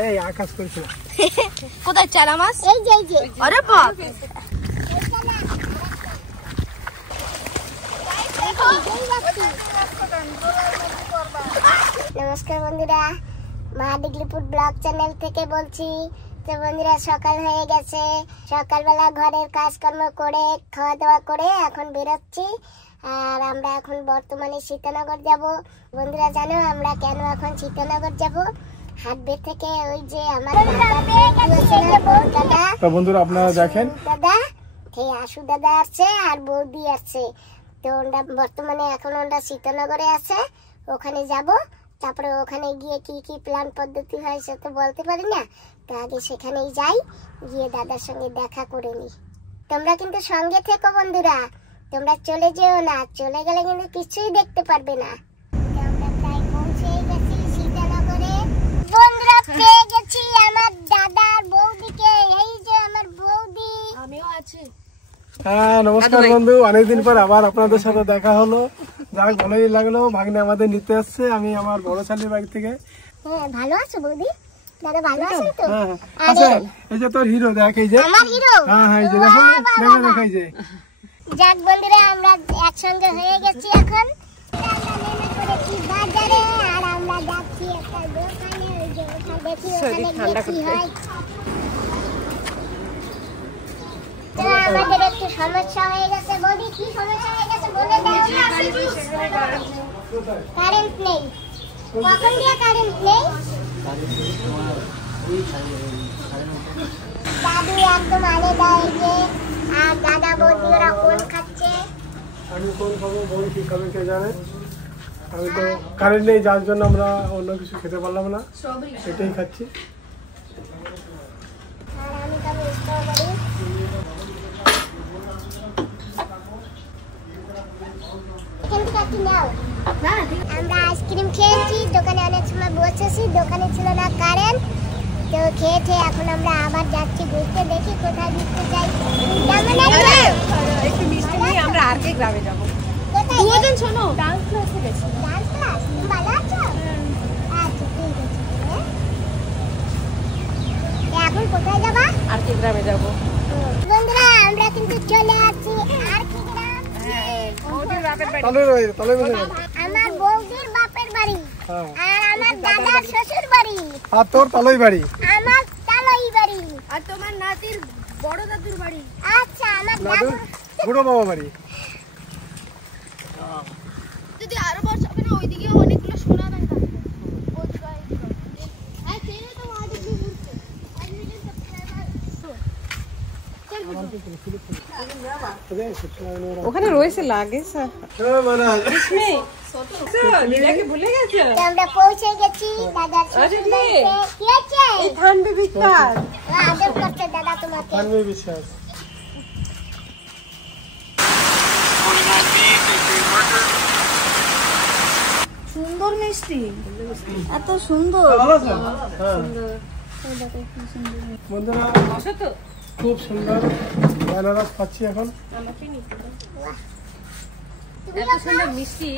এই আকাশ করছে কোথায় চারা মাছ? এই যে আরে বাপ নমস্কার বন্ধুরা, মা ডিগলিপুর ব্লগ চ্যানেল থেকে বলছি। তো বন্ধুরা, সকাল হয়ে গেছে। সকালবেলা ঘরের কাজকর্ম করে খাওয়া দাওয়া করে এখন বেরোচ্ছি। আর আমরা এখন বর্তমানে সীতানগর যাব। বন্ধুরা জানো আমরা কেন এখন সীতানগর যাব? হাটবে থেকে ওই যে আমার দাদা, তো বন্ধুরা আপনারা দেখেন দাদা এই আশু দাদা আসছে আর বৌদি আসছে। তো ওরা বর্তমানে এখন ওরা সীতানগরে আছে, ওখানে যাব। তারপরে ওখানে গিয়ে কি কি প্ল্যান পদ্ধতি হয় সে তো বলতে পারি না। তো আগে সেখানেই যাই, গিয়ে দাদার সঙ্গে দেখা করে নি। তোমরা কিন্তু সঙ্গে থেকো বন্ধুরা, তোমরা চলে যেও না, চলে গেলে কিন্তু কিছুই দেখতে পারবে না। আমরা প্রায় পৌঁছেই গেছি সীতানগরে। বন্ধুরা পেয়ে গেছি আমার দাদার বৌদিকে। এই যে আমার বৌদি, আমিও আছি। হ্যাঁ নমস্কার বন্ধু, অনেকদিন পর আবার আপনাদের সাথে দেখা হলো। যাক ভালোই লাগলো, ভাগ্নে আমাদের নিতে আসছে। আমি আমার বড় ছেলের বাড়ি থেকে। হ্যাঁ ভালো আছো বৌদি? দাদা ভালো আছেন তো? হ্যাঁ আচ্ছা, এই যে তোর হিরো দেখ, এই যে আমার হিরো। হ্যাঁ হ্যাঁ এই যে দেখো দেখো দেখো এই যে। যাক বন্ধুরা আমরা একসঙ্গে হয়ে গেছি এখন। আমরা নেমে পড়েছি বাজারে আর আমরা যাচ্ছি একটা দোকানে। ওই যে ওখানে দেখি ওখানে গিয়ে কি হয়। তো আমাদের একটু সমস্যা হয়ে গেছে। বৌদি কি সমস্যা হয়ে গেছে বলে দাও। কারেন্ট নেই। কখন দিয়ে কারেন্ট নেই? দাদু একদম আলাদা। এই যে আর দাদা বৌদি ওরা কোন খাচ্ছে। আমি কোন খাবো, বোন কি খাবে কে জানে। আমি তো কারেন্ট নেই, যার জন্য আমরা অন্য কিছু খেতে পারলাম না, এটাই খাচ্ছি। আর আমি খাবো স্ট্রবেরি। কিন্তু কাকি নাও। আমরা আইসক্রিম খেয়েছি, দোকানে অনেক সময় বসেছি, দোকানে ছিল না কারেন্ট। তো খেয়ে এখন আমরা আবার যাচ্ছি ঘুরতে, দেখি কোথায় ঘুরতে যাই। কেমন আছে? একটু মিষ্টি নিয়ে আমরা আর কে গ্রামে যাব। কোথায়? দুজন শোনো ডান্স ক্লাসে গেছি। Dance class? তুমি ভালো আছো? আচ্ছা ঠিক আছে। এখন কোথায় যাবা? আর কে গ্রামে যাব। বন্ধুরা আমরা কিন্তু চলে আসছি আর কি গ্রাম? বৌদির বাপের বাড়ি। তলে বসে যাও। আমার বৌদির বাপের বাড়ি হ্যাঁ। আর আমার দাদার শ্বশুর বাড়ি আর তোর তলই বাড়ি। আমার তালই বাড়ি। আর তোমার নাতির বড় দাদুর বাড়ি। আচ্ছা আমার দাদুর দাদুর বুড়ো বাবা বাড়ি। যদি আরো বর্ষা হবে না, ওইদিকে অনেকগুলো সোনা ব্যাংক আছে। হ্যাঁ সেই তো আমাদের কি ঘুরতে 1 মিলিয়ন সাবস্ক্রাইবার। ওখানে রয়েছে লাগেজ। ভুলে গেছে। আমরা পৌঁছে গেছি দাদার শ্বশুর বাড়িতে। কি আছে? এই থানবি বিস্তার আদর করতে দাদা তোমাকে। আমি বিশ্বাস। সুন্দর মিষ্টি, এত সুন্দর। ভালো আছে? হ্যাঁ বন্ধুরা খুব সুন্দর বেনারস পাচ্ছি এখন। এত সুন্দর মিষ্টি।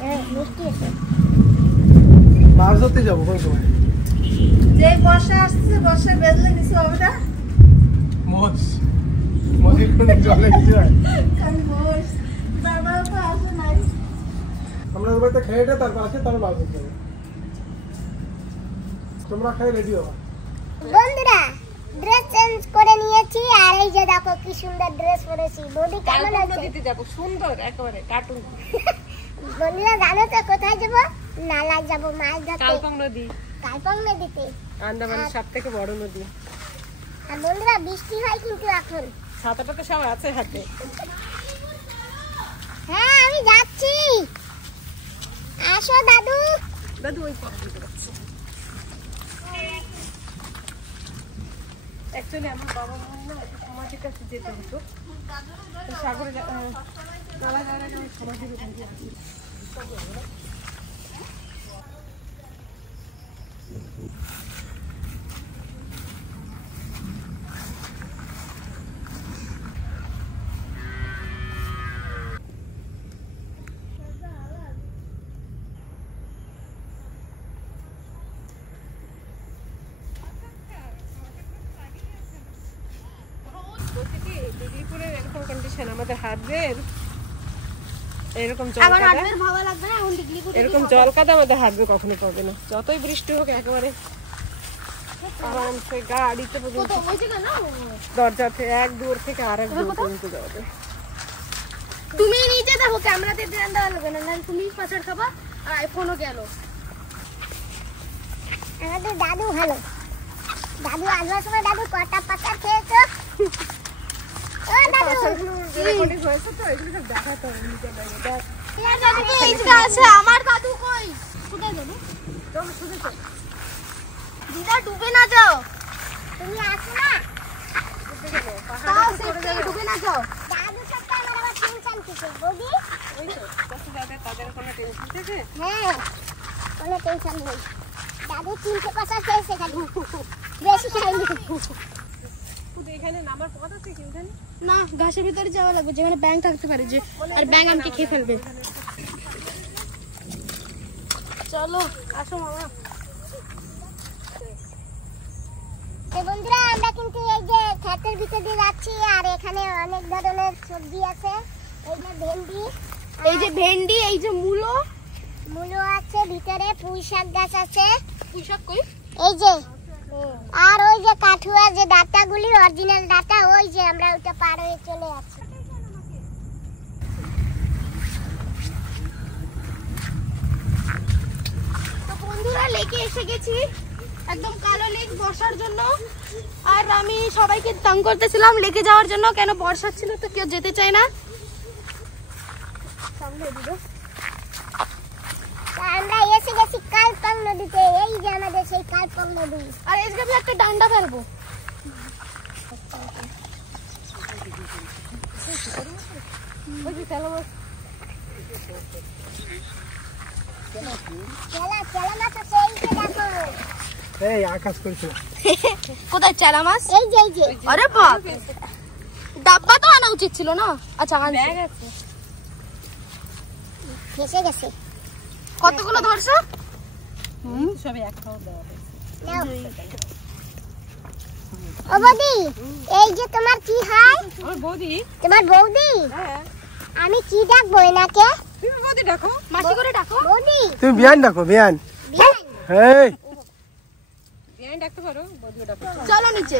হ্যাঁ মিষ্টি আছে। মাছ ধরতে যাবো কোন সময়? যে বর্ষা আসছে, বর্ষা বেদলে কিছু হবে না। মোজ মজির কোন জলে কিছু হয়। বাবা তো আসে নাই। আমরা ওই বাড়িতে খেয়ে তারপর আছে, তারপর মাছ ধরতে হবে। তোমরা খাই রেডি হবা। বন্ধুরা ড্রেস চেঞ্জ করে নিয়েছি আর এই যে দেখো কি সুন্দর ড্রেস পরেছি। বৌদি কেমন আছে? নদীতে যাব, সুন্দর একেবারে কার্টুন। বন্ধুরা জানো তো কোথায় যাব? নালায় যাব মাছ ধরতে। কালপং নদী, কালপং নদীতে, আন্দামানের সবথেকে বড় নদী। আর বন্ধুরা বৃষ্টি হয় কিন্তু এখন। ছাতাটা তো সব আছে হাতে। হ্যাঁ আমি যাচ্ছি, আসো দাদু। দাদু ওই পথ দিয়ে যাচ্ছে। অ্যাকচুয়ালি আমার বাবা মা না সমাজের কাছে যেতে হতো, তো সাগরে নালা যাওয়ার আগে আমি সমাজের কাছে আসি। দেখেছেন আমাদের হাটবের এরকম জল আমার কাদা, হাটবের ভালো লাগবে না এখন ডিগলি করে এরকম জল কাদা আমাদের হাটবে কখনো পাবে না। যতই বৃষ্টি হোক একেবারে আরামসে গাড়িতে পর্যন্ত ওই জায়গা না দরজাতে এক দূর থেকে আরেক দূর পর্যন্ত যাবে। তুমি নিচে দেখো ক্যামেরাতে ধ্যান দেওয়া লাগবে না, তুমি পাচার খাবা আর আইফোনও গেল। আমাদের দাদু ভালো, দাদু আসবার সময় দাদু কটা পাচার খেয়েছো? ও দাদু রেকর্ডিং হয়েছে তো এগুলো সব দেখাতে হবে নিচে দাঁড়িয়ে। এইটা আছে আমার দাদু কই? কোথায় দাদু? চলো শুধু চল, দিদা ডুবে না যাও, তুমি আসো না তাও সেফটি ডুবে না যাও। দাদু সবটা আমার আবার টেনশন কিসে বৌদি? ওই তো কত যাবে তাদের কোনো টেনশন থাকে? হ্যাঁ কোনো টেনশন নেই, দাদু 300 পাঁচা খেয়েছে খালি, বেশি খাইনি। শুধু এখানে নামার পথ আছে কি ওখানে? না ঘাসের ভিতরে যাওয়া লাগবে যেখানে ব্যাঙ থাকতে পারে, যে আর ব্যাঙ আমাকে খেয়ে ফেলবে। চলো আসো মামা। বন্ধুরা আমরা কিন্তু এই যে ক্ষেতের ভিতর দিয়ে যাচ্ছি, আর এখানে অনেক ধরনের সবজি আছে। এই যে ভেন্ডি, এই যে মূলো আছে ভিতরে, পুঁই শাক গাছ আছে। পুঁই শাক কই? এই যে, আর ওই যে কাঠুয়া যে ডাটাগুলি অরিজিনাল ডাটা, ওই যে আমরা ওটা পার হয়ে চলে যাচ্ছি। তো বন্ধুরা লেকে এসে গেছি, একদম কালো লেক বর্ষার জন্য। আর আমি সবাইকে তাং করতেছিলাম লেকে যাওয়ার জন্য, কেন বর্ষা ছিল তো কেউ যেতে চায় না। আমরা এসে গেছি কালপং নদীতে, এই যে আমাদের সেই কালপং নদী। আর এই জায়গায় একটা ডান্ডা ফেলবো। এই আকাশ করছে কোথায় চেলা মাছ? এই যে আরে বাপ, ডাব্বা তো আনা উচিত ছিল না। আচ্ছা ব্যাগ আছে, ফেসে গেছে। কতগুলো ধরছো? সবই এক খাওয়া দেওয়া হবে। ও বৌদি, এই যে তোমার কি হয়? আমার বৌদি। তোমার বৌদি? হ্যাঁ। আমি কি ডাকবো এনাকে? তুমি বৌদি ডাকো, মাসি করে ডাকো। বৌদি তুমি বিয়ান ডাকো, বিয়ান। এই বিয়ান ডাকতে পারো, বৌদিও ডাকো। চলো নিচে।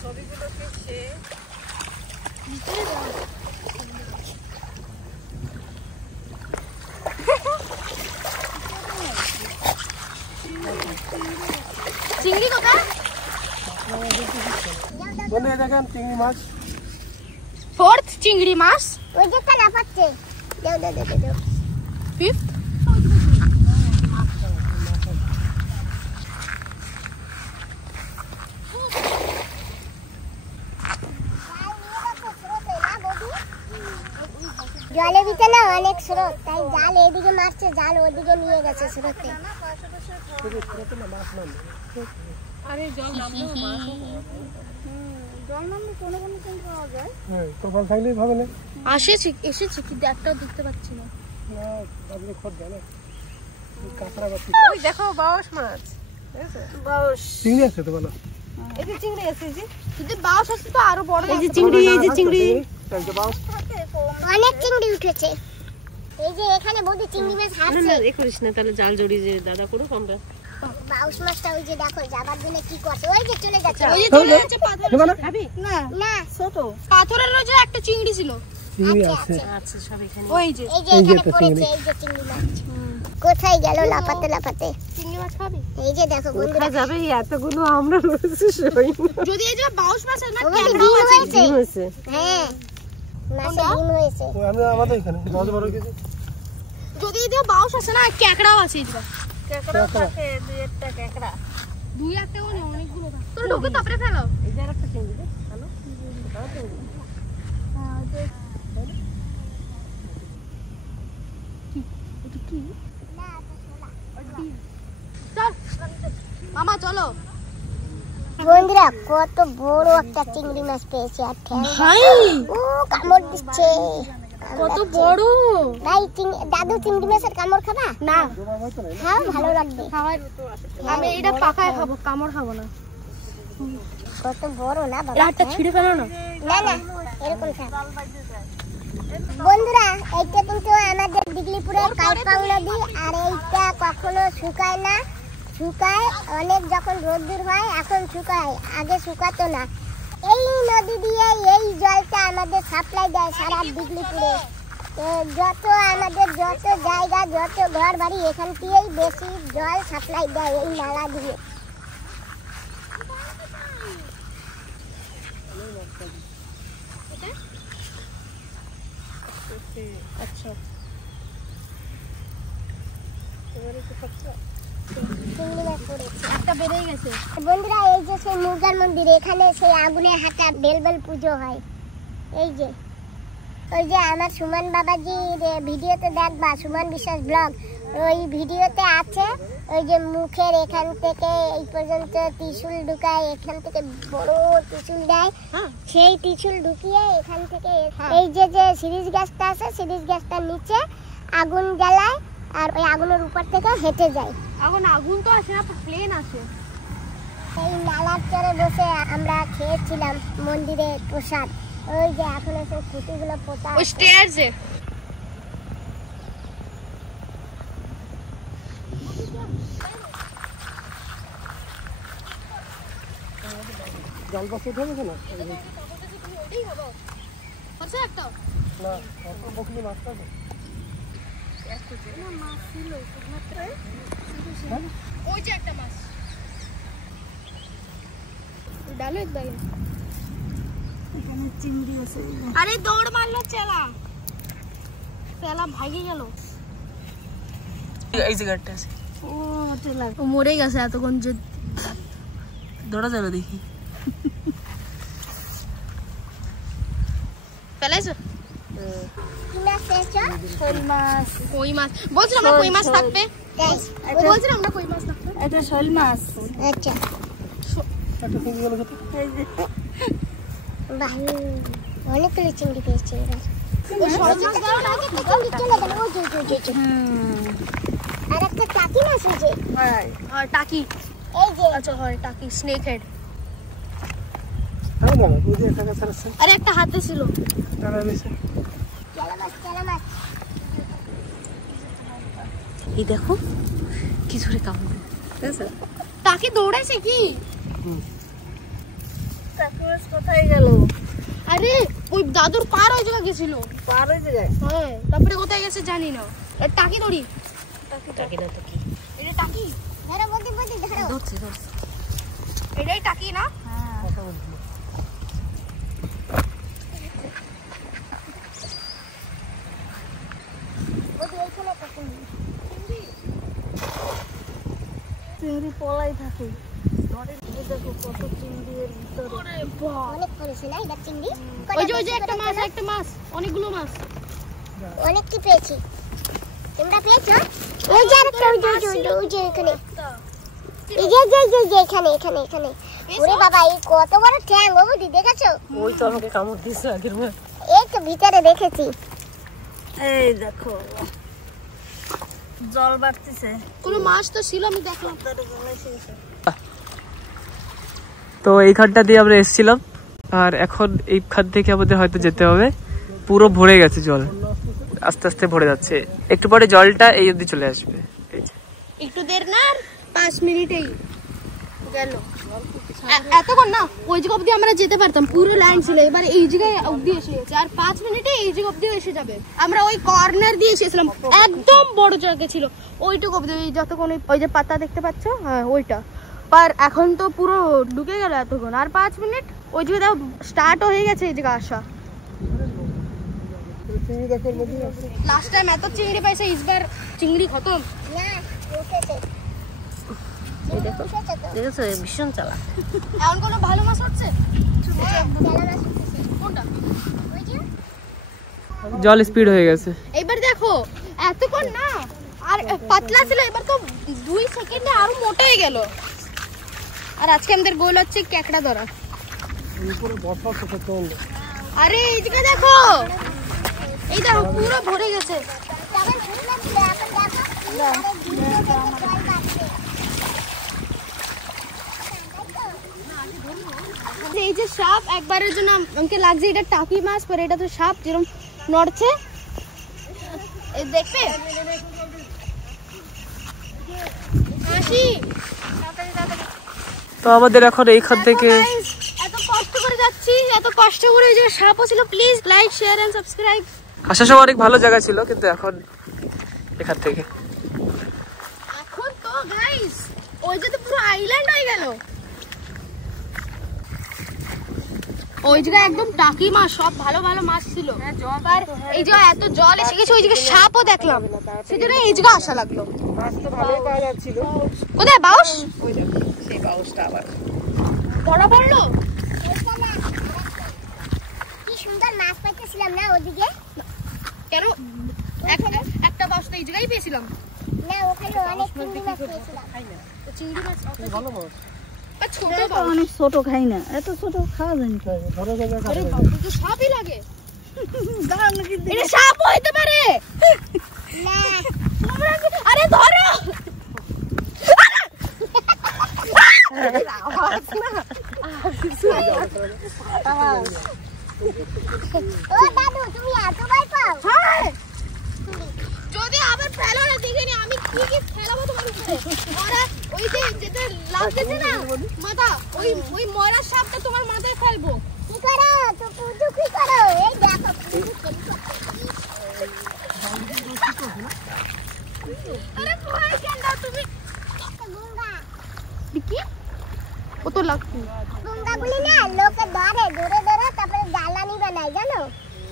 ছবিগুলোকে সে চিংড়ি কোথায়? বন্ধু এই দেখেন চিংড়ি মাছ, ফোর্থ চিংড়ি মাছ। ওই যে কানা পাচ্ছে, দাও দাও দাও দাও। ফিফথ জলের ভিতরে না অনেক স্রোত, তাই জাল এদিকে মারছে, জাল ওদিকে নিয়ে গেছে স্রোতে। আরে জল নামলো মাছ। জল নামলে কোনো কোনো কোন পাওয়া যায়। হ্যাঁ কপাল থাকলেই হবে না। এসেছে কিন্তু একটাও দেখতে পাচ্ছি না। আপনি খোঁজ দেন কাঁকড়া বাতি। ওই দেখো বাউস মাছ, বাউস চিংড়ি আছে তো বলো। এই যে চিংড়ি আছে, এই যে যদি বাউস আসছে তো আরো বড়। এই যে চিংড়ি, এই যে চিংড়ি, অনেক চিংড়ি উঠেছে। এই যে এখানে বৌদি চিংড়ি মাছ হারছে। এ করিস না, তাহলে জাল জড়িয়ে যে দাদা করুক আমরা। বাউস মাছটা ওই যে দেখো যাবার জন্য কি করছে, ওই যে চলে যাচ্ছে। ওই যে চলে যাচ্ছে পাথর। খাবি? না না ছোট পাথরের রোজে একটা চিংড়ি ছিল। চিংড়ি আছে। আচ্ছা সব এখানে। ওই যে এখানে পড়েছে, এই যে চিংড়ি মাছ। কোথায় গেল লাফাতে লাফাতে? চিংড়ি মাছ খাবি? এই যে দেখো বন্ধুরা, যাবে এতগুলো আমরা রয়েছে সই। যদি এই যে বাউস মাছ না ক্যাংড়াও আছে। ডিম হয়েছে। হ্যাঁ মাছে ডিম হয়েছে। ওই আমরা আমাদের এখানে 10 12 কেজি। যদি এই যে বাউস আছে না ক্যাংড়াও আছে। এই যে কেকড়া থাকে, দুই একটা কেকড়া। দুই একটা কোনে অনেকগুলো থাকে। তোর ঢোকে তারপরে ফেলো। এই যে একটা চিংড়ি দে, হ্যালো। মামা চলো। বন্ধুরা কত বড় একটা চিংড়ি মাছ পেয়েছি, আর ভাই ও কামড় দিচ্ছে। কত বড় ভাই! দাদু চিংড়ি মাছের কামড় খাবা? না খাও, ভালো লাগবে। আমি এটা পাকায় খাবো, কামড় খাবো না। কত বড় না বাবা, হাতটা ছিঁড়ে ফেলো না। না না এরকম থাক। বন্ধুরা এইটা কিন্তু আমাদের দিগলিপুরের কালপাং নদী, আর এইটা কখনো শুকায় না, শুকায় অনেক যখন রোদ্দুর হয়, এখন শুকায়, আগে শুকাতো না। এই নদী দিয়ে এই জলটা আমাদের সাপ্লাই দেয় সারা দিগলিপুরে। যত আমাদের যত জায়গা যত ঘর বাড়ি এখান থেকেই বেশি জল সাপ্লাই দেয় এই নালা দিয়ে। আচ্ছা চিংড়ি মাছ পড়েছে। একটা বেড়ে গেছে। বন্ধুরা এই যে সেই মুরগার মন্দির, এখানে সেই আগুনে হাঁটা বেলবেল পুজো হয়। এই যে ওই যে আমার সুমন বাবাজির ভিডিওতে দেখবা, সুমন বিশ্বাস ব্লগ, ওই ভিডিওতে আছে ওই যে মুখের এখান থেকে এই পর্যন্ত ত্রিশূল ঢুকায়, এখান থেকে বড় ত্রিশূল দেয়, সেই ত্রিশূল ঢুকিয়ে এখান থেকে এই যে যে সিরিজ গ্যাসটা আছে, সিরিজ গ্যাসটার নিচে আগুন জ্বালায়, আর ওই আগুনের উপর থেকে হেঁটে যায়। এখন আগুন তো আসে না, প্লেন আসে। এই নালার চরে বসে আমরা খেয়েছিলাম মন্দিরের প্রসাদ। ওই যে এখন এসে খুঁটিগুলো পোতা ওই স্টেয়ারসে। জল পাস উঠে গেছে না? আচ্ছা একটা না, বকলি মাছটা আছে। ওই যে একটা মাছ ডালো এক ব্যাগে। এখানে চিংড়ি আছে। আরে দৌড় মারলো চেলা, চেলা ভাগি গেল। এই জায়গাটা আছে, ও চেলা ও মরে গেছে এতক্ষণ যে দৌড়া যাবে দেখি। ফেলাইছো? কি মাছ পেয়েছো? শোল মাছ। কই মাছ বলছিলাম না, কই মাছ থাকবে। বলছিলাম না কই মাছ থাকবে। এটা শোল মাছ। আচ্ছা একটা চিংড়ি গেল খেতে। বাহ, অনেকগুলো চিংড়ি পেয়েছি এবার। আর একটা টাকি মাছ আছে, আর টাকি। এই যে আচ্ছা হয় টাকি, স্নেক হেড। তাই না, বুঝি একটা গাছ আছে, আরে একটা হাতে ছিল। টানা রয়েছে। চেলা মাছ, চেলা মাছ। এই দেখো কি জোরে কামড়, ঠিক আছে? টাকি দৌড়াইছে কি? টাকি মাছ কোথায় গেল? আরে ওই দাদুর পার ওই জায়গা গেছিল। পার হয়ে যায়। হ্যাঁ, তারপরে কোথায় গেছে জানি না। আর টাকি ধরি। টাকি না তো কি? এটা টাকি। ধরো বদি বদি ধরো। ধরছে ধরছে। এটাই টাকি না? কথা বলছিল। বদি এইখানে টাকি। চিংড়ি পলাই থাকে। দেখো কত চিংড়ি এর ভিতরে। অনেক পড়েছে না এটা চিংড়ি? ওই যে একটা মাছ, একটা মাছ, অনেকগুলো মাছ। অনেক কি পেয়েছি। তোমরা পেয়েছো? ওই যে আরেকটা, ওই যে ওই যে এখানে। এই যে এখানে এখানে এখানে। ওরে বাবা, এই কত বড় ট্যাং, ও বদি দেখেছো? ওই তো আমাকে কামড় দিয়েছে আগের বার। এই তো ভিতরে দেখেছি। এই দেখো জল বাড়তেছে। কোনো মাছ তো ছিল, আমি দেখলাম। তো এইখানটা দিয়ে আমরা এসেছিলাম, আর এখন এইখান থেকে আমাদের হয়তো যেতে হবে। পুরো ভরে গেছে জল, আস্তে আস্তে ভরে যাচ্ছে। একটু পরে জলটা এই অবধি চলে আসবে। এই যে একটু দের না, 5 মিনিটেই গেল। এতক্ষণ না ওই জায়গা অব্দি আমরা যেতে পারতাম, পুরো লাইন ছিল। এবার এই জায়গায় অব্দি এসে গেছে, আর 5 মিনিটে এই জায়গা অব্দি এসে যাবে। আমরা ওই কর্নার দিয়ে এসেছিলাম, একদম বড় জায়গা ছিল ওইটুকু অব্দি, যতক্ষণ ওই যে পাতা দেখতে পাচ্ছ, হ্যাঁ ওইটা। पर এখন তো পুরো ঢুকে গেল এতক্ষণ, আর 5 মিনিট ওই জায়গা স্টার্ট হয়ে গেছে এই জায়গা আসা। চিংড়ি দেখো নদী আছে। লাস্ট টাইম এত চিংড়ি পাইছে, ইসবার চিংড়ি খতম। না উঠেছে। এই দেখো, দেখেছো ভীষণ চালা। এখন কোনো ভালো মাছ হচ্ছে? হ্যাঁ, চেলা মাছ উঠেছে। কোনটা? ওই যে জল স্পিড হয়ে গেছে। এবার দেখো এতক্ষণ না আর পাতলা ছিল, এবার তো 2 সেকেন্ডে আরো মোটা হয়ে গেল। আর আজকে আমাদের গোল হচ্ছে ক্যাকড়া ধরা। উপরে বর্ষা হচ্ছে তো। আরে এইদিকে দেখো, এই দেখো পুরো ভরে গেছে। তখন ছিল ছিল, এখন দেখো আরে ধীরে ধীরে জল বাড়ছে। সাপ একবারের জন্য আমাকে লাগছে এটা টাকি মাছ, পরে এটা তো সাপ যেরকম নড়ছে দেখবে। আসি তো আমাদের এখন এইখান থেকে এত কষ্ট করে যাচ্ছি, এত কষ্ট করে এই যে সাপও ছিল। Please like share and subscribe. আসার সময় অনেক ভালো জায়গা ছিল, কিন্তু এখন এখান থেকে এখন তো গাইস ওই যে তো পুরো আইল্যান্ড হয়ে গেল। ওই জায়গায় একদম টাকি মাছ, সব ভালো ভালো মাছ ছিল। আর এই যে এত জল এসে গেছে, ওই জায়গায় সাপও দেখলাম, সেজন্য এই জায়গা আসা লাগলো। কোথায় বাউস? সেই বাউসটা আবার ধরা পড়লো। কি সুন্দর মাছ পাইতেছিলাম না ওদিকে? কেন একটা বাউস তো এই জায়গায় পেয়েছিলাম না, ওখানে অনেক চিংড়ি মাছ পেয়েছিলাম। চিংড়ি মাছ ভালো মাছ। ছোট বাউস, অনেক ছোট খাই না, এত ছোট খাওয়া যায় না। ধরো জায়গা আরে বাবা তো সাপই লাগে। এটা সাপ হইতে পারে না, আরে ধরো। ও দাদু তুমি এত ভয় পাও? হ্যাঁ, যদি আবার ফেলো না দেখিনি আমি কি কি ফেলাবো তোমার উপরে। ওরা ওই যে যেটা লাগতেছে না মাথা, ওই ওই মরা সাপটা তোমার মাথায় ফেলবো। কি করো তো পুজো কি করো? এই দেখো আরে ভয় কেন দাও তুমি? গুঙ্গা কি ও তো লাগতো। গুঙ্গা বলি না, লোকে ধরে ধরে ধরে তারপরে জ্বালানি বানায় জানো?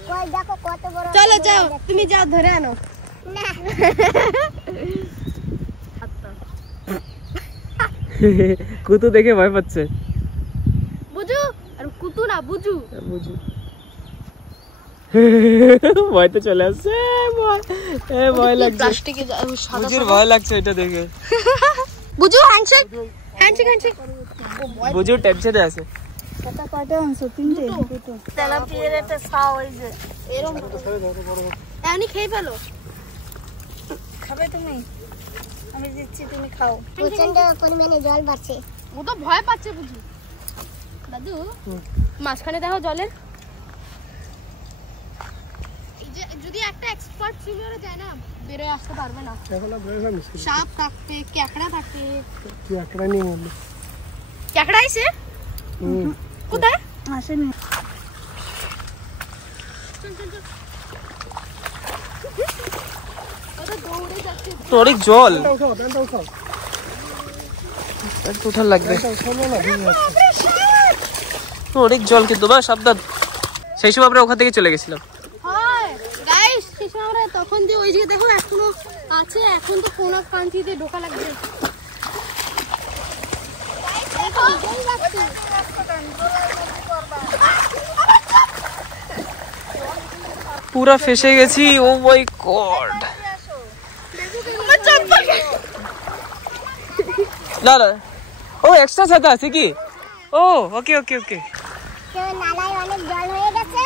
কই দেখো কত বড়। চলো যাও, তুমি যাও ধরে আনো। না, কুতু দেখে ভয় পাচ্ছে। বুঝু আর কুতু না বুঝু। বুঝু ভয় তো চলে আসছে, ভয় লাগছে। প্লাস্টিকে সাদা বুঝুর ভয় লাগছে এটা দেখে। বুঝু হ্যান্ডশেক হ্যান্ডশেক হ্যান্ডশেক। বুঝু টেনশনে আছে। এটা কয়টা আনছো? তিনটে দুটো তেলাপিয়ার একটা ছাও, ওই যে এরকম এমনি খেয়ে ফেলো। খাবে তুমি? আমি দিচ্ছি, তুমি খাও। প্রচন্ড পরিমাণে জল বাড়ছে। ও তো ভয় পাচ্ছে বুঝু। দাদু মাঝখানে দেখো জলের, এই যে যদি একটা এক্সপার্ট সুইমারে যায় না বেরোয় আসতে পারবে না। এখন আর বের হওয়া মুশকিল। সাপ থাকতে, ক্যাকড়া থাকতে। তুই একটা নিয়ে বললি। ক্যাকড়া আইছে কোথায়? আসেনি। ওটা দৌড়ে যাচ্ছে। তো অনেক জল, উঠাও প্যান্টটা উঠাও। উঠার লাগবে। উঠাও না ভিজে যাচ্ছে। তো অনেক জল, কিন্তু বা সাবধান। সেই সময় আমরা ওখান থেকে চলে গেছিলাম। হয় গাইস, সেই সময় আমরা তখন যে ওই যে দেখো এখনো আছে, এখন তো কোন কান্তিতে ঢোকা লাগবে। পুরা ফেসে গেছি। ও মাই গড। না না, ও এক্সট্রা ছাতা আছে কি? ও ওকে ওকে ওকে। তো নালায় অনেক জল হয়ে গেছে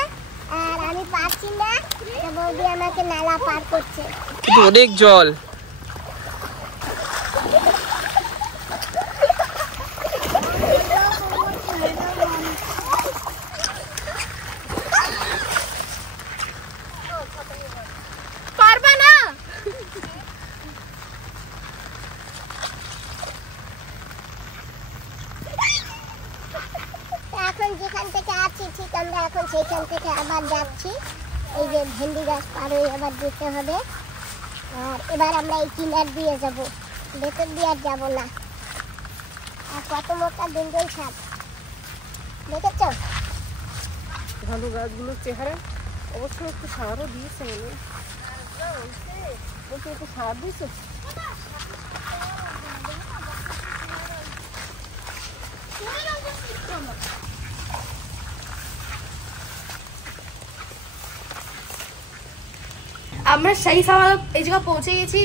আর আমি পারছি না, তো বৌদি আমাকে নালা পার করছে। কিন্তু অনেক জল। পারবা না। এখন যেখান থেকে আছি ঠিক আমরা এখন সেইখান থেকে আবার যাচ্ছি। এই যে ভেন্ডি গাছ পার হয়ে আবার যেতে হবে। আর এবার আমরা এই কিনার দিয়ে যাব, ভেতর দিয়ে আর যাবো না। আর কত মোটা ডিঙ্গল সাপ দেখেছ? ভালো গাছগুলোর চেহারা অবশ্য একটু সারও দিয়েছে মনে বলছে, একটু সার দিয়েছে। আমরা সেই সময় এই জায়গা পৌঁছে গেছি।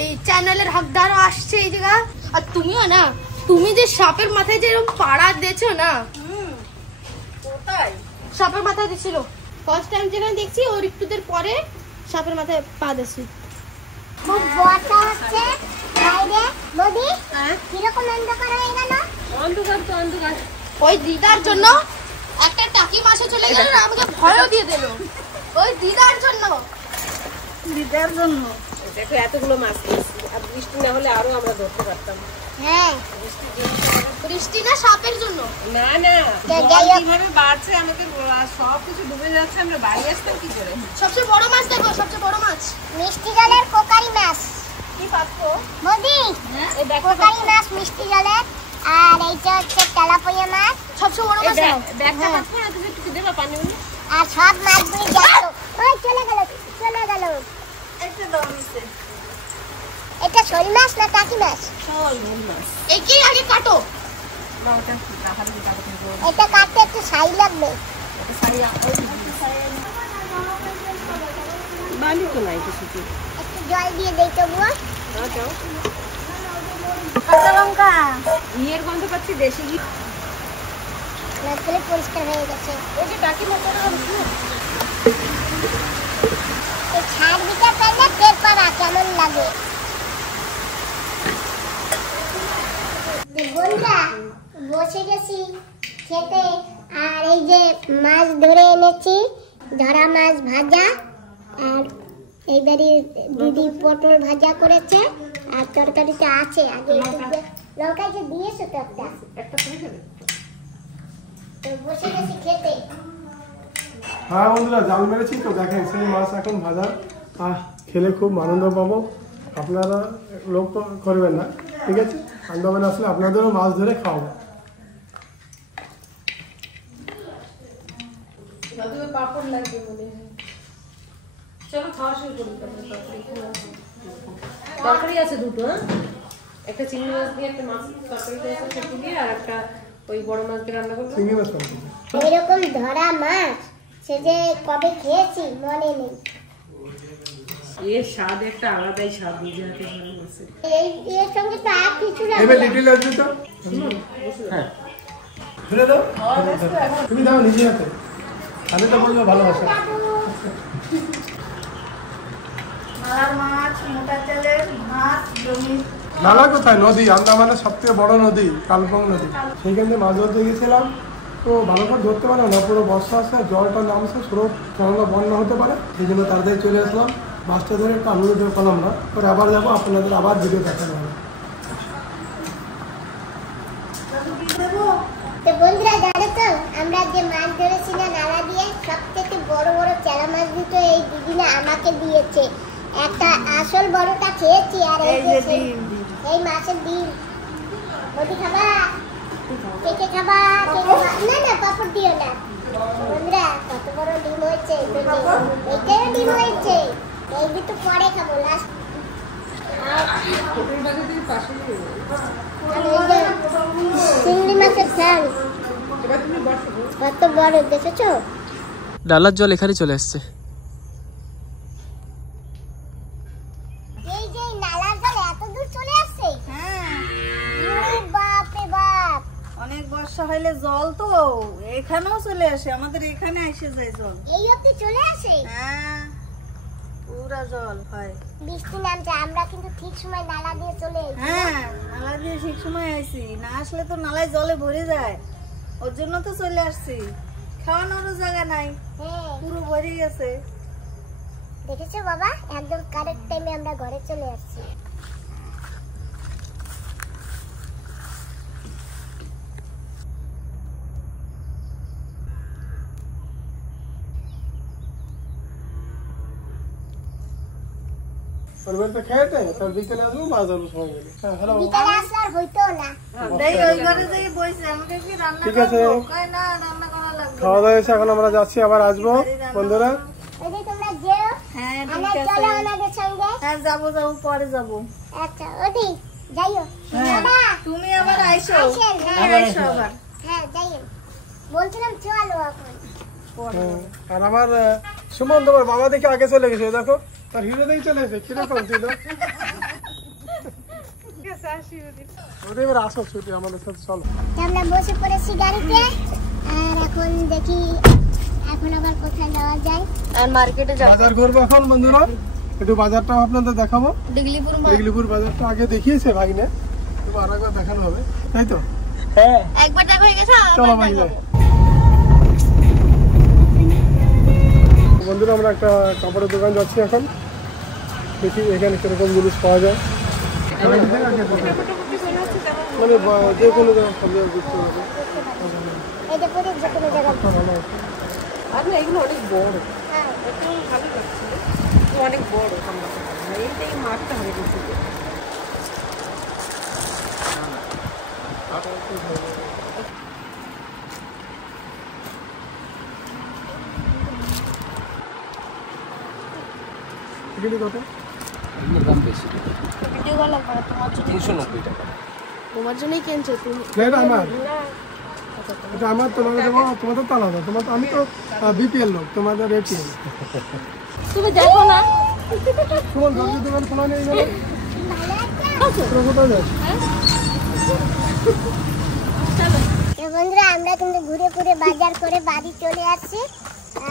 এই চ্যানেলের হকদারও আসছে এই জায়গা। আর তুমিও না, তুমি যে সাপের মাথায় যে এরকম পাড়া দিয়েছো না, সাপের মাথায় দিছিল ফার্স্ট টাইম যেখানে দেখছি, ওর একটুদের পরে সাপের মাথায় পা দিয়েছি। খুব বর্ষা হচ্ছে বাইরে। বৌদি কিরকম অন্ধকার হয়ে গেল? অন্ধকার তো অন্ধকার। ওই দিদার জন্য একটা টাকি মাসে চলে গেল আর আমাকে ভয়ও দিয়ে দিল ওই দিদার জন্য। দিদার জন্য দেখো এতগুলো মাছ পেয়েছি, আর বৃষ্টি না হলে আরো আমরা ধরতে পারতাম। হ্যাঁ বৃষ্টি না সাপের জন্য। না না যাই হোক। কিভাবে বাড়ছে আমাদের সব কিছু ডুবে যাচ্ছে, আমরা বাড়ি আসতাম কি করে? সবচেয়ে বড় মাছ দেখো, সবচেয়ে বড় মাছ মিষ্টি জলের কোকারি মাছ। কি পাচ্ছো মোদি এই দেখো কোকারি মাছ মিষ্টি জলের, আর এইটা হচ্ছে তেলাপিয়া মাছ। সবচেয়ে বড় মাছ নাও। ব্যাগটা পাচ্ছ না, তুমি একটু দেবা পানি বলে? আর সব মাছগুলি দেখো। ওই চলে গেল চলে গেল। একটা দাও নিচে। এটা শোল মাছ না টাকি মাছ? একেই আগে কাটো। এটা কাটতে একটু ছাই লাগবে। বালি তো নাই কিছু। একটু জল দিয়ে দেই তো বুয়া। কাঁচা লঙ্কা ঘিয়ের গন্ধ পাচ্ছি, দেশি ঘি। মাছগুলি পরিষ্কার হয়ে গেছে। ওই যে টাকি মাছটা এই ছাড় দিতে পারলে টের পারা কেমন লাগে। বন্ধুরা বসে গেছি খেতে, আর এই যে মাছ ধরে এনেছি, ধরা মাছ ভাজা, আর এইবারে দিদি পটল ভাজা করেছে, আর তরকারিটা আছে। আগে লঙ্কা যে দিয়েছো তো একটা তো বসে গেছি খেতে। হ্যাঁ বন্ধুরা, জাল মেরেছি তো দেখেন সেই মাছ এখন ভাজা। খেলে খুব আনন্দ পাবো। আপনারা লোক করবেন না, ঠিক আছে? আন্দামান আসলে আপনাদেরও মাছ ধরে খাওয়াবো। চলো খাওয়া শুরু করি। তরকারি আছে দুটো, হ্যাঁ, একটা চিংড়ি মাছ দিয়ে একটা মাছ তরকারি করেছে সেটু দিয়ে, আর একটা ওই বড় মাছ দিয়ে রান্না করবো। চিংড়ি মাছ খাবো। এরকম ধরা মাছ সে যে কবে খেয়েছি মনে নেই। এর স্বাদ একটা আলাদাই স্বাদ, নিজে হাতে ধরা মাছের। এই এর সঙ্গে তো আর কিছু এবার লাগে না। ডিটেল আসবে তো? হ্যাঁ ফেলে দাও, তুমি দাও নিজে হাতে, তাহলে তো বলবো ভালোবাসা। মালার মাছ, মোটা তেলের মাছ, জমি। নালা কোথায়? নদী, আন্দামানের সব থেকে বড় নদী কালপং নদী। সেইখান থেকে মাছ ধরতে গেছিলাম, তো ভালো করে ধরতে পারে না, পুরো বর্ষা আসছে, জলটা নামছে, স্রোত কেননা বন্যা হতে পারে, সেই জন্য তাড়াতাড়ি চলে আসলাম। মাছটা ধরে একটা আনন্দ পেলাম না, পরে আবার যাবো, আপনাদের আবার ভিডিও দেখানো হবে। তো বন্ধুরা জানো তো আমরা যে মাছ ধরেছি না নালা দিয়ে, সব থেকে বড় বড় চেলা মাছ দুটো এই দিদিনা আমাকে দিয়েছে। একটা আসল বড়টা খেয়েছি, আর এই যে এই মাছের ডিম। বদি খাবা? কেটে খাবা? না না পাপড় দিও না। বন্ধুরা কত বড় ডিম হয়েছে, এইটাও ডিম হয়েছে। এই দুটো পরে খাবো, লাস্ট। চিংড়ি মাছের ঝাল কত বড় দেখেছো? ডালার জল এখানে চলে আসছে। এই যে নালার জল এত দূর চলে আসছে। হ্যাঁ, বাপ রে বাপ। অনেক বর্ষা হইলে জল তো এখানেও চলে আসে, আমাদের এখানে এসে যায় জল। এই অবধি চলে আসে। হ্যাঁ, পুরা জল হয়। বৃষ্টি নামছে, আমরা কিন্তু ঠিক সময় নালা দিয়ে চলে এসেছি। হ্যাঁ, নালা দিয়ে ঠিক সময় আইছি, না আসলে তো নালায় জলে ভরে যায়, ওর জন্য তো চলে আসছি। খাওয়ানোরও জায়গা নাই, হ্যাঁ পুরো ভরে গেছে। দেখেছো বাবা, একদম কারেক্ট টাইমে আমরা ঘরে চলে আসছি। পরিবারটা খেয়েছে, তার বিকেলে আসবো, মাছ ধরবো সময় গেলে। হ্যাঁ হ্যালো, বিকালে আসলে আর হইতো না। এই ওই ঘরে যেই বইছে, আমাকে কি রান্না ঠিক আছে। করবো? কয় না, রান্না করা লাগবে। খাওয়া দাওয়া হয়েছে, এখন আমরা যাচ্ছি, আবার আসবো বন্ধুরা। ওই যে তোমরা যেও, হ্যাঁ আমরা ঠিক চলো আছে। আমাদের সঙ্গে। হ্যাঁ যাবো যাবো, পরে যাবো। আচ্ছা ওদি যাইও। হ্যাঁ, বাবা তুমি আবার আইসো। আসেন, তুমি হ্যাঁ। আইসো আবার। হ্যাঁ যাইও, বলছিলাম চলো এখন। হ্যাঁ, আর আমার সুমন তোমার বাবা দেখে আগে চলে গেছে, দেখো তার হিরো দেখে চলে এসে কিরকম ছিল। ওদের এবার আসো ছুটি আমাদের সাথে, চলো। তো আমরা বসে পড়েছি গাড়িতে, আর এখন দেখি এখন আবার কোথায় যাওয়া যায়। আর মার্কেটে যাব। বাজার করবো এখন বন্ধুরা, একটু বাজারটাও আপনাদের দেখাবো। ডিগলিপুর দিগলিপুর বাজারটা আগে দেখিয়েছে ভাগিনে, আর একবার দেখানো হবে, তাই তো? হ্যাঁ একবার দেখা হয়ে গেছে, চলো আবার ভাই দেখাবো। বন্ধুরা আমরা একটা কাপড়ের দোকান যাচ্ছি এখন, দেখি এখানে কিরকম জিনিস পাওয়া যায়। মানে যে কোনো সব জায়গায় ঘুরতে হবে। এটা পরে যে কোনো জায়গায় আর না এগুলো অনেক বড়, একটু ভালো লাগছে, অনেক বড়। এইটাই মাঠটা হয়ে গেছে। এগুলি কত? দাম বেশি, ভিডিও কল করে তোমার জন্য, 390 টাকা। তোমার জন্যই কিনছো তুমি। এটা আমার, এটা আমার, তোমাকে দেবো, তোমাদের তো আলাদা। তোমার তো, আমি তো বিপিএল লোক, তোমাদের এপিএল। তুমি দেখো না তোমার সবজি দোকান খোলা নেই না? কোথায় যাচ্ছ? বন্ধুরা আমরা কিন্তু ঘুরে ঘুরে বাজার করে বাড়ি চলে আসছি,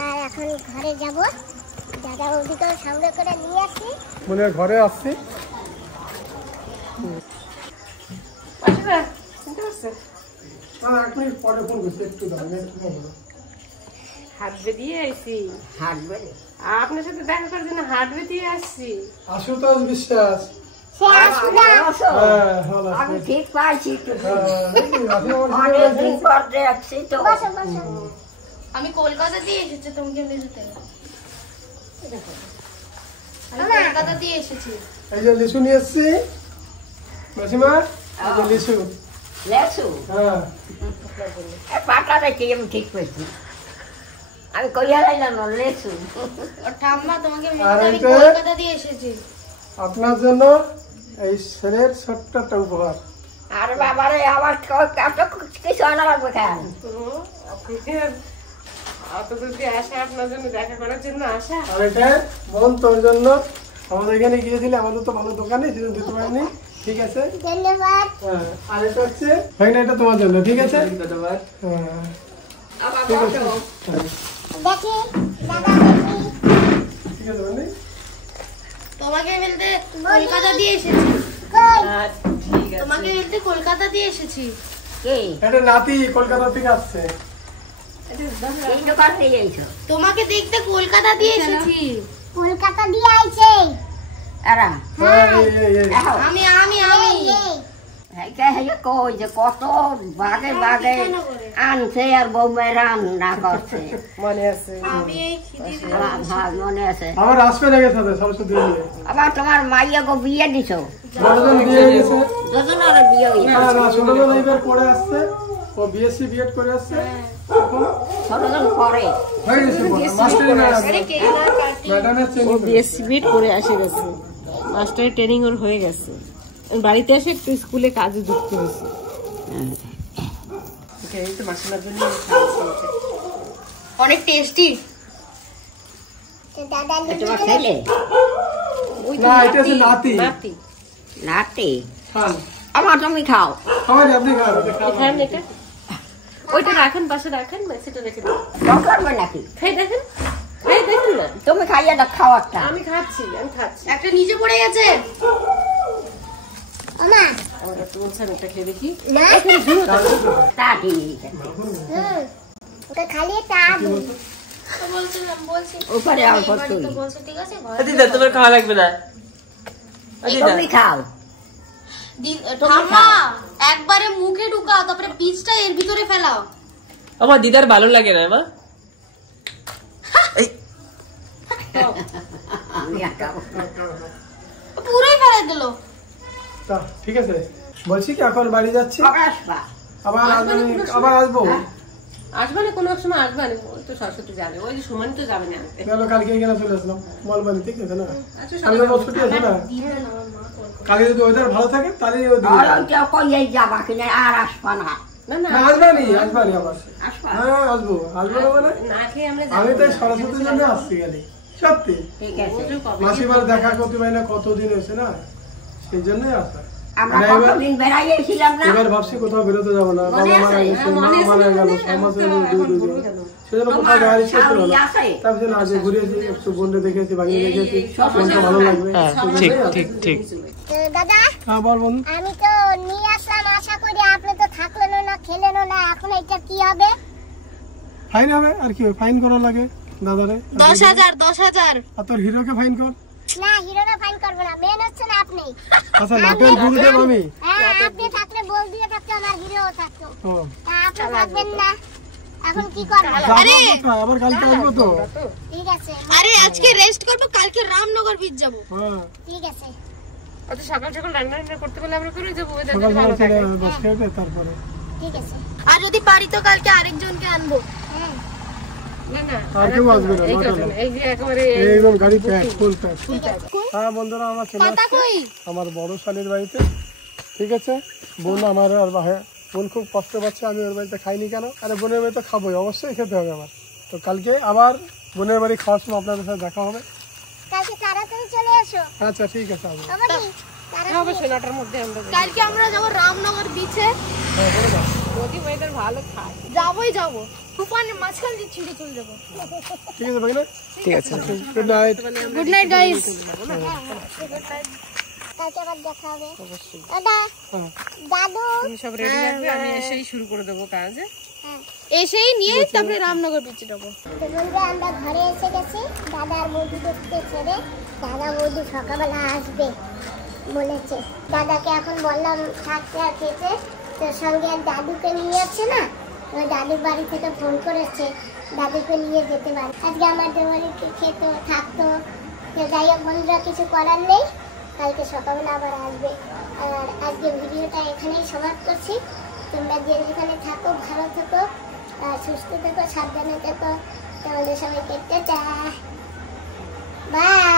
আর এখন ঘরে যাব। দাদা ওদিকেও সঙ্গে করে নিয়ে আসি। মানে ঘরে আসছি। এক মিনিট পরে ফোন করছি, একটু দাঁড়ান, একটু বলো। হাটবে দিয়ে আসছি, হাঁটবে আপনার সাথে দেখা করার জন্য হাটবে দিয়ে আসছি। আশুতোষ বিশ্বাস। সে আসুদা হ্যাঁ, ভালো আছি। আমি ঠিক পাইছি তো, দেখি, আপনি আমার সঙ্গে অনেকদিন পর দেখছি তো। বসো বসো। আমি কলকাতা দিয়ে এসেছি, তুমি কেন যেতে? আমি কলকাতা দিয়ে এসেছি। এই যে লিচু নিয়ে এসছি মাসিমা, এই যে লিচু। লেসু হ্যাঁ, পাটা রেখে আমি ঠিক পেয়েছি, আমি কইয়া লাইলাম না লেসু। আর ঠাম্মা তোমাকে আর আমি এটা? কলকাতা দিয়ে এসেছি। আপনার জন্য এই ছেলের ছোট্ট একটা উপহার। আর বাবারে আবার কত কিছু আনা লাগবে কেন? অত দূর দিয়ে আসা, আপনার জন্য দেখা করার জন্য আসা। আর এটা বোন তোর জন্য, আমাদের এখানে গিয়েছিলে, আমাদের তো ভালো দোকানে সেজন্য দিতে পারিনি, ঠিক আছে? ধন্যবাদ। হ্যাঁ, আর এটা হচ্ছে ভাই না, এটা তোমার জন্য, ঠিক আছে? হ্যাঁ, আবার ঠিক আছে। বসো। হ্যাঁ, দেখি দাদা দেখি। ঠিক আছে বন্ধু। তোমাকে মিলতে কলকাতা দিয়ে এসেছি। কই? তোমাকে মিলতে কলকাতা দিয়ে এসেছি। কে? এটা নাতি কলকাতা থেকে আসছে। এই দোকান থেকে এইছো? তোমাকে দেখতে কলকাতা দিয়ে এসেছি। কলকাতা দিয়ে আইছে। এরা হ্যাঁ, এই। দেখো, আমি এইটা হচ্ছে কই যে কত বাগে বাগে আনছে আর বৌমে রান্না করছে। মনে আছে? আমি এই খিদির হ্যাঁ, মনে আছে। আমার আসবে না গেছে সরস্বতী নিয়ে। আবার তোমার মাইয়াকে বিয়ে দিছো? বড়জন বিয়ে গেছে। দুজনের বিয়ে হয়ে না না, ছোটজন এইবার পড়ে আসছে, ও বিএসসি বিএড করে আসছে। এখন ছোটজন পরে হয়ে গেছে মাস্টারি ম্যাডামের চেঞ্জ বিএসসি বিট করে আসে গেছে, মাস্টারের ট্রেনিং ওর হয়ে গেছে, বাড়িতে এসে একটু স্কুলে কাজে যুক্ত হয়েছে। এই তো মাসিমার জন্য অনেক টেস্টি। দাদা তোমার ছেলে না, এটা হচ্ছে নাতি। নাতি নাতি খান, আমার তুমি খাও। খাওয়ানি আপনি খান। খান, এটা ওইটা রাখেন, পাশে রাখেন, সেটা রেখে দিন। করবে নাকি? খাই দেখেন, খাই দেখেন না। তুমি খাইয়া দেখ, খাও একটা। আমি খাচ্ছি। একটা নিচে পড়ে গেছে। ওমা আমার একটু বলছে, আমি একটা খেয়ে দেখি। না তা দিয়ে ওকে খালি তা দিই। বলছি উপরে অল্প তুই। বলছে ঠিক আছে দিদা তোমার খাওয়া লাগবে না। দিদা তুমি খাও। ঠাম্মা একবারে মুখে ঢুকাও, তারপরে বীজটা এর ভিতরে ফেলাও। আমার দিদার ভালো লাগে না মা। আমি একটা পুরোই ফেলে দিল। তা, ঠিক আছে, বলছি কি এখন বাড়ি যাচ্ছি, আসবা। আবার আসবো। আসবে না, কোনো এক সময় আসবে না। ওই তো সরস্বতী যাবে, ওই যে সুমন তো যাবে না আনতে। গেল কালকে এখানে চলে আসলাম মলবানি, ঠিক আছে না? আচ্ছা, কালকে আমার ছুটি আছে না? কালকে যদি ওয়েদার ভালো থাকে তাহলে ওই দিকে আর যাবো। ওইটা কইয়াই যাবা কিনা, আর আসবা না। না না, না, আসবানি আবার। আসবা। হ্যাঁ, আসবো না মানে না খেয়ে আমরা আমি তাই সরস্বতীর জন্য আসছি গেলে, সত্যি। ঠিক আছে। মাসিমার দেখা করতে পারি না, কতদিন হয়েছে না, সেই জন্যই আসা। আমরা না, এবার- কতদিন বেড়াইয়েছিলাম না? এবার ভাবছি কোথাও বেরোতে যাবো না, বাবা মারা গেছে, মা মারা গেল, সমাজের দুজন, সেজন্য কোথাও যাওয়ার ইচ্ছা ছিল না। তারপর আজ ঘুরে এসেছি, একটু বোনকে দেখেছি, ভাঙিয়ে দেখেছি, মনটা ভালো লাগবে। ঠিক ঠিক ঠিক। তো দাদা হ্যাঁ, বল বোন। আমি তো নিয়ে আসলাম, আশা করি আপনি তো থাকলেন না, খেলেন না, এখন এটা কি হবে? ফাইন হবে, আর কি হবে, ফাইন করা লাগে। দাদারে 10,000 আর তোর হিরোকে ফাইন কর। না হিরোরা ফাইন করবো না, মেন হচ্ছে না আপনি। আচ্ছা নাটের গুরুদেব আমি। হ্যাঁ আপনি থাকলে বল দিয়ে থাকতো, আমার হিরো থাকতো। ও তা আপনি থাকবেন না, এখন কি করবেন? আরে আবার কালকে আসবো তো। ঠিক আছে আরে আজকে রেস্ট করব, কালকে রামনগর বিচ যাব। হ্যাঁ ঠিক আছে। অত সকাল সকাল রান্না করতে বলে আমরা করে যাবো, ওদের সকাল ভালো থাকে। সকাল বাস খেয়ে তারপরে। ঠিক আছে। আর যদি পারি তো কালকে আরেকজনকে আনবো। হ্যাঁ না না আর কেউ আসবে না, এই নটা কজন, না। এই যে একেবারে একদম গাড়ি প্যাক, ফুল প্যাক। হ্যাঁ বন্ধুরা আমার চলে পাতা আসছে কই? আমার বড় শালির বাড়িতে। ঠিক আছে, বোন আমার আর বোন খুব কষ্ট পাচ্ছে, আমি ওর বাড়িতে খাইনি কেন? আরে বোনের বাড়িতে খাবোই, অবশ্যই খেতে হবে আমার। তো কালকে আবার বোনের বাড়ি খাওয়ার সময় আপনাদের সাথে দেখা হবে। কালকে তাড়াতাড়ি চলে এসো। আচ্ছা ঠিক আছে আসবো। অবশ্যই তাড়াতাড়ি। অবশ্যই 9টার মধ্যে আমরা যাবো। কালকে আমরা যাব রামনগর বিচে। হ্যাঁ বলে দাও। নদী ওয়েদার ভালো খায়। যাবো তুফানের মাঝখান দিয়ে ছিঁড়ে চলে যাবো। ঠিক আছে ভাইনা, ঠিক আছে। Good night. Good night guys. কালকে আবার দেখা হবে। দাদা হ্যাঁ দাদু। তুমি সব রেডি রাখবে, আমি এসেই শুরু করে দেবো কাজ। হ্যাঁ এসেই নিয়ে তারপরে রামনগর বিচে যাবো। তো বন্ধুরা আমরা ঘরে এসে গেছি, দাদা আর বৌদি দেখতে ছেড়ে। দাদা বৌদি সকালবেলা আসবে বলেছে। দাদাকে এখন বললাম থাকতে আর খেতে, তোর সঙ্গে আর দাদুকে নিয়ে যাচ্ছে না, ওই দাদুর বাড়ি থেকে ফোন করেছে দাদুকে নিয়ে যেতে পারে। আজকে আমাদের বাড়িতে খেত থাকতো। তো যাই হোক বন্ধুরা, কিছু করার নেই, কালকে সকালবেলা আবার আসবে। আর আজকে ভিডিওটা এখানেই সমাপ্ত করছি। তোমরা যে যেখানে থাকো ভালো থেকো আর সুস্থ থেকো, সাবধানে থেকো। তোমাদের সবাইকে টাটা বাই।